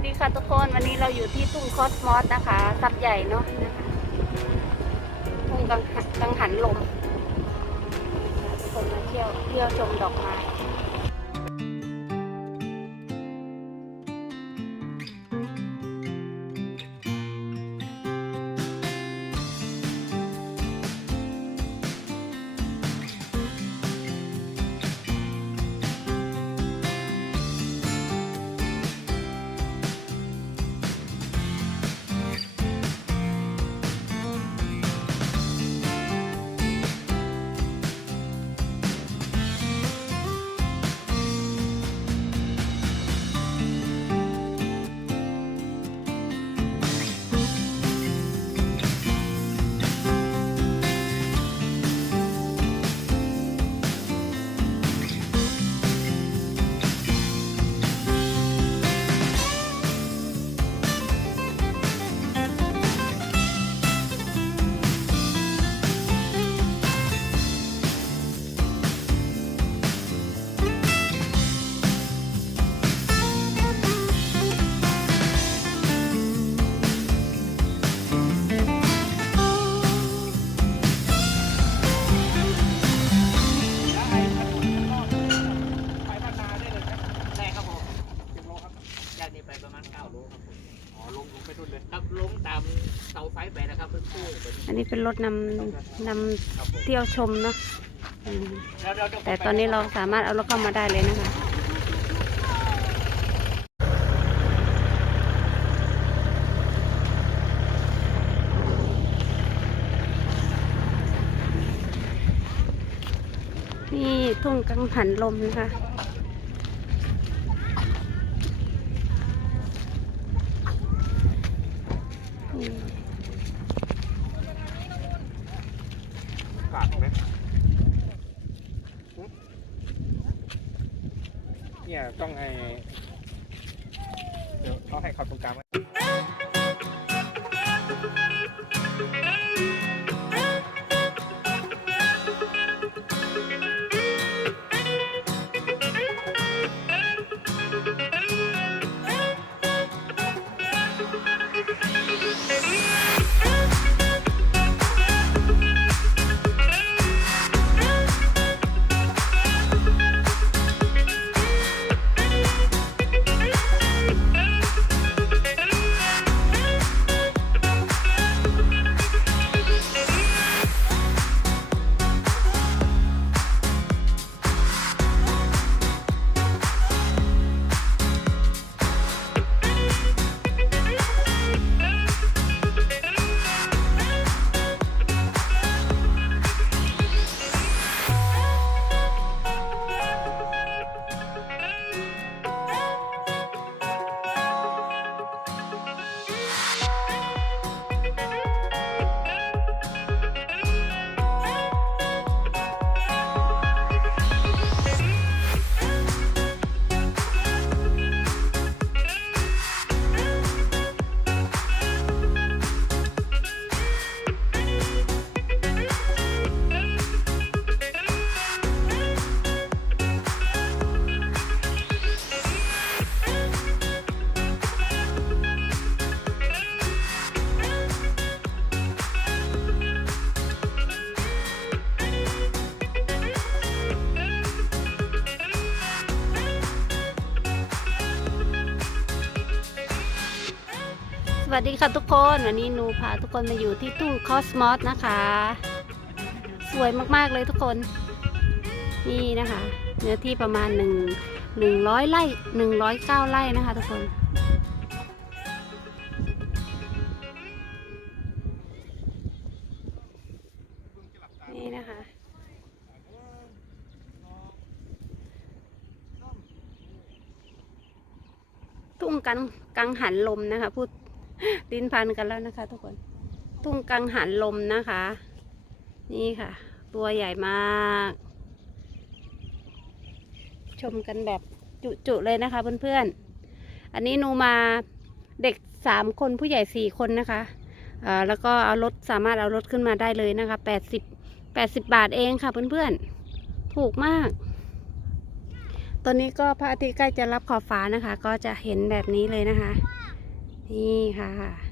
วัสดีค่ะทุกคนวันนี้เราอยู่ที่ทุ่งคอสมอสนะคะซับใหญ่เนาะนะคะทุ่งกังหันลมทุกคนมาเที่ยวเที่ยวชมดอกไม้ รถนำนำครับผมเที่ยวชมเนาะอืมเดี๋ยวเดี๋ยวเดี๋ยวแต่ตอนนี้เราสามารถเอารถเข้ามาได้เลยนะคะนี่ทุ่งกังหันลมนะคะ นี่ กาดไหมหึ เนี่ยต้องให้เดี๋ยวเขาให้เขาตรงกลาง สวัสดีค่ะทุกคน วันนี้หนูพาทุกคนมาอยู่ที่ทุ่งคอสมอสนะคะ สวยมากๆเลยทุกคน นี่นะคะ เนื้อที่ประมาณหนึ่งหนึ่งร้อยไร่หนึ่งร้อยเก้าไร่นะคะทุกคนนี่นะคะ ทุ่งกังกังหันลมนะคะ พูด ลิ้นพันกันแล้วนะคะ ทุกคน ทุ่งกังหันลมนะคะ นี่ค่ะ ตัวใหญ่มาก ชมกันแบบจุๆเลยนะคะเพื่อนๆ อันนี้นูมาเด็กสามคนผู้ใหญ่สี่คนนะคะอ่าแล้วก็เอารถสามารถเอารถขึ้นมาได้เลยนะคะแปดสิบแปดสิบบาทเองค่ะเพื่อนๆ ถูกมาก ตอนนี้ก็พระอาทิตย์ใกล้จะรับขอบฟ้านะคะ ก็จะเห็นแบบนี้เลยนะคะ นี่ค่ะ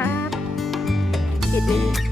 ครับ ปิดนี้นี่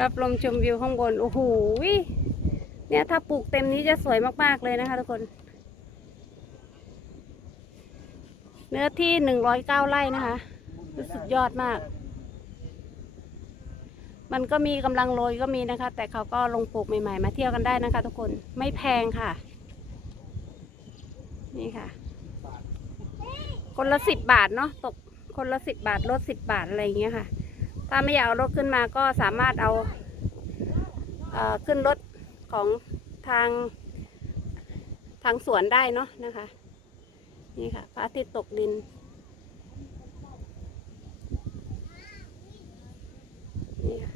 รับลมชมวิวข้างบน โอ้โหเนี่ยถ้าปลูกเต็มนี้จะสวยมาก ๆ เลยนะคะทุกคน เนื้อที่หนึ่งร้อยเก้าไร่นะคะรู้สุดยอดมาก มันก็มีกำลังโรยก็มีนะคะ แต่เขาก็ลงปลูกใหม่ ๆ มาเที่ยวกันได้นะคะ ทุกคน ไม่แพงค่ะ นี่ค่ะ คนละสิบบาทเนาะ ตกคนละสิบบาทลดสิบบาทอะไรอย่างเงี้ยค่ะ ถ้าไม่อยากเอารถขึ้นมาก็สามารถเอาเอาขึ้นรถของทางทางสวนได้เนาะนะคะ นี่ค่ะพระอาทิตย์ตกดิน นี่ค่ะ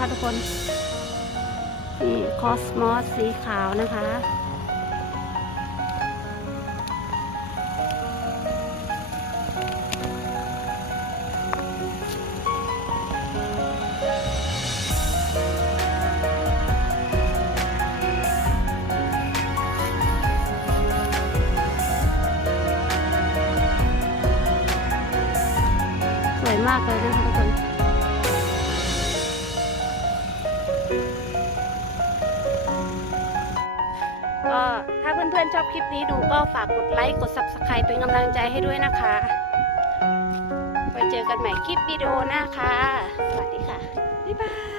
นะคะทุกคนนี่คอสมอสสีขาวนะคะ สวยมากเลยนะคะ เพื่อนๆชอบคลิปนี้ดูก็ฝากกดไลค์กด Subscribe เป็นกำลังใจให้ด้วยนะคะ ไปเจอกันใหม่คลิปวิดีโอหน้าค่ะ สวัสดีค่ะ บ๊ายบาย